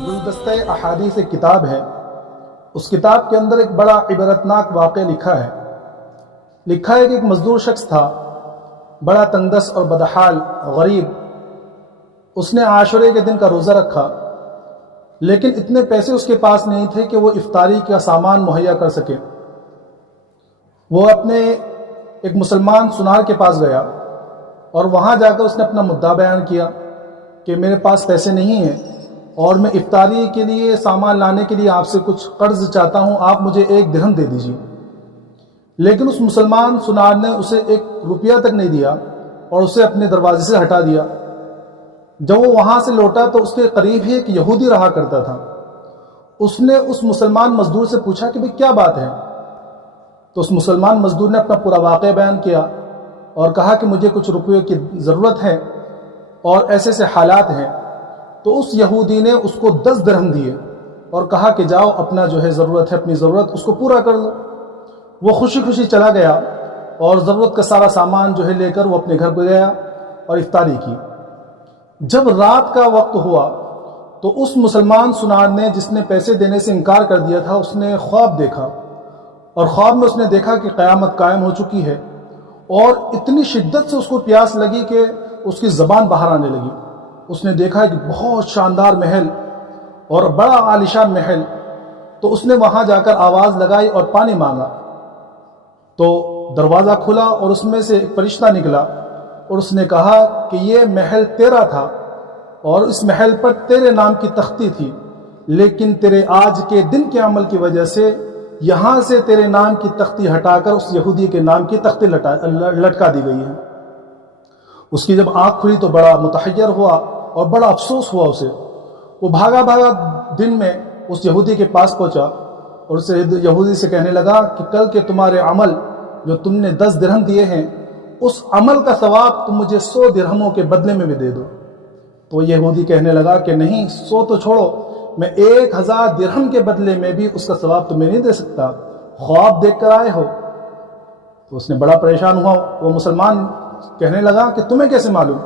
گلدستہ احادیث ایک کتاب ہے، اس کتاب کے اندر ایک بڑا عبرتناک واقعہ لکھا ہے کہ ایک مزدور شخص تھا، بڑا تنگدست اور بدحال غریب۔ اس نے عاشورے کے دن کا روزہ رکھا، لیکن اتنے پیسے اس کے پاس نہیں تھے کہ وہ افطاری کا سامان مہیا کر سکے۔ وہ اپنے ایک مسلمان سنار کے پاس گیا اور وہاں جا کر اس نے اپنا مدعا بیان کیا کہ میرے پاس پیسے نہیں ہیں اور میں افطاری کے لیے سامان لانے کے لیے آپ سے کچھ قرض چاہتا ہوں، آپ مجھے 1 درہم دے دیجیے۔ لیکن اس مسلمان سنار نے اسے 1 روپیہ تک نہیں دیا اور اسے اپنے دروازے سے ہٹا دیا۔ جب وہ وہاں سے لوٹا تو اس کے قریب ہی ایک یہودی رہا کرتا تھا۔ اس نے اس مسلمان مزدور سے پوچھا کہ بھئی کیا بات ہے؟ تو اس مسلمان مزدور نے اپنا پورا واقعہ بیان کیا اور کہا کہ مجھے کچھ روپیوں کی ضرورت ہے اور ایسے ایسے حالات ہیں۔ تو اس یہودی نے اس کو 10 درہم دیے اور کہا کہ جاؤ اپنا جو ہے ضرورت ہے، اپنی ضرورت اس کو پورا کر لو۔ وہ خوشی خوشی چلا گیا اور ضرورت کا سارا سامان جو ہے لے کر وہ اپنے گھر پہ گیا اور افطاری کی۔ جب رات کا وقت ہوا تو اس مسلمان سنار نے، جس نے پیسے دینے سے انکار کر دیا تھا، اس نے خواب دیکھا اور خواب میں اس نے دیکھا کہ قیامت قائم ہو چکی ہے اور اتنی شدت سے اس کو پیاس لگی کہ اس کی زبان باہر آنے لگی۔ اس نے دیکھا کہ بہت شاندار محل اور بڑا عالیشان محل، تو اس نے وہاں جا کر آواز لگائی اور پانی مانگا تو دروازہ کھلا اور اس میں سے ایک فرشتہ نکلا اور اس نے کہا کہ یہ محل تیرا تھا اور اس محل پر تیرے نام کی تختی تھی، لیکن تیرے آج کے دن کے عمل کی وجہ سے یہاں سے تیرے نام کی تختی ہٹا کر اس یہودی کے نام کی تختی لٹکا دی گئی ہے۔ اس کی جب آنکھ کھلی تو بڑا متحیر ہوا اور بڑا افسوس ہوا اسے۔ وہ بھاگا دن میں اس یہودی کے پاس پہنچا اور اسے یہودی سے کہنے لگا کہ کل کے تمہارے عمل جو تم نے 10 درہم دیے ہیں، اس عمل کا ثواب تم مجھے 100 درہموں کے بدلے میں بھی دے دو۔ تو یہودی کہنے لگا کہ نہیں، 100 تو چھوڑو، میں 1000 درہم کے بدلے میں بھی اس کا ثواب تمہیں نہیں دے سکتا، خواب دیکھ کر آئے ہو۔ تو اس نے بڑا پریشان ہوا۔ وہ مسلمان کہنے لگا کہ تمہیں کیسے معلوم؟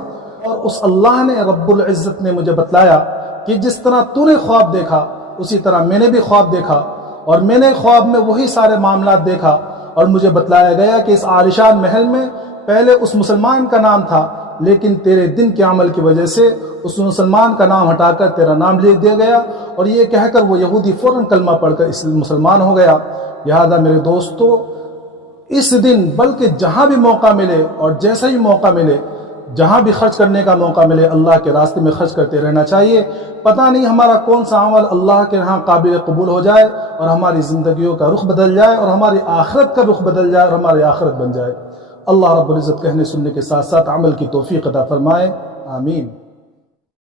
اور اس اللہ نے، رب العزت نے مجھے بتلایا کہ جس طرح تو نے خواب دیکھا اسی طرح میں نے بھی خواب دیکھا، اور میں نے خواب میں وہی سارے معاملات دیکھا اور مجھے بتلایا گیا کہ اس عالیشان محل میں پہلے اس مسلمان کا نام تھا، لیکن تیرے دن کے عمل کی وجہ سے اس مسلمان کا نام ہٹا کر تیرا نام لکھ دیا گیا۔ اور یہ کہہ کر وہ یہودی فوراً کلمہ پڑھ کر مسلمان ہو گیا۔ لہذا میرے دوستو، اس دن بلکہ جہاں بھی موقع ملے اور جیسا ہی موقع ملے، جہاں بھی خرچ کرنے کا موقع ملے، اللہ کے راستے میں خرچ کرتے رہنا چاہیے۔ پتہ نہیں ہمارا کون سا عمل اللہ کے ہاں قابل قبول ہو جائے اور ہماری زندگیوں کا رخ بدل جائے اور ہماری آخرت کا رخ بدل جائے اور ہماری آخرت بن جائے۔ اللہ رب العزت کہنے سننے کے ساتھ ساتھ عمل کی توفیق عطا فرمائے، آمین۔